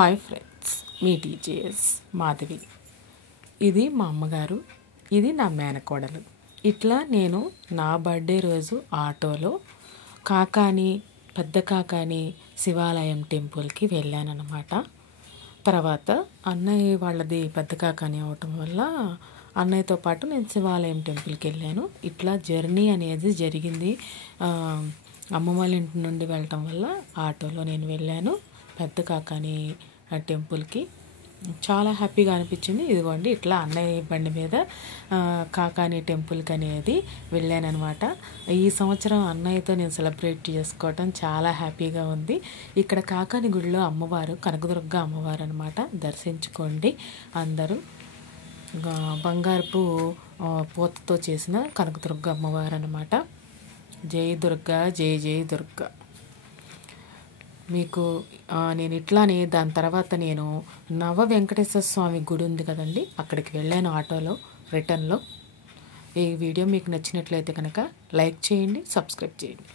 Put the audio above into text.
Hi friends, మీ TJS Madhavi. ఇది మా అమ్మగారు, ఇది నా మేనకోడలు. ఇట్లా నేను నా బర్త్డే రోజు ఆటోలో పెద్ద కాకాని శివాలయం టెంపుల్కి వెళ్ళానన్నమాట. తర్వాత అన్నయ్య వాళ్ళది పెద్ద కాకాని అవటం వల్ల అన్నయ్యతో పాటు నేను శివాలయం టెంపుల్కి వెళ్ళాను. ఇట్లా జర్నీ అనేది జరిగింది. అమ్మ వాళ్ళ ఇంటి నుండి వెళ్ళటం వల్ల ఆటోలో నేను వెళ్ళాను పెద్ద కాకాని టెంపుల్కి. చాలా హ్యాపీగా అనిపించింది. ఇదిగోండి ఇట్లా అన్నయ్య బండి మీద కాకాని టెంపుల్కి అనేది వెళ్ళానమాట. ఈ సంవత్సరం అన్నయ్యతో నేను సెలబ్రేట్ చేసుకోవటం చాలా హ్యాపీగా ఉంది. ఇక్కడ కాకాని గుడిలో అమ్మవారు కనకదుర్గ అమ్మవారు అనమాట. దర్శించుకోండి అందరూ. బంగారపు పూతతో చేసిన కనకదుర్గ అమ్మవారు అనమాట. జై దుర్గా, జై జై దుర్గా. మీకు నేను ఇట్లానే దాని తర్వాత నేను నవ వెంకటేశ్వర స్వామి గుడి ఉంది కదండి, అక్కడికి వెళ్ళాను ఆటోలో రిటర్న్లో. ఈ వీడియో మీకు నచ్చినట్లయితే కనుక లైక్ చేయండి, సబ్స్క్రైబ్ చేయండి.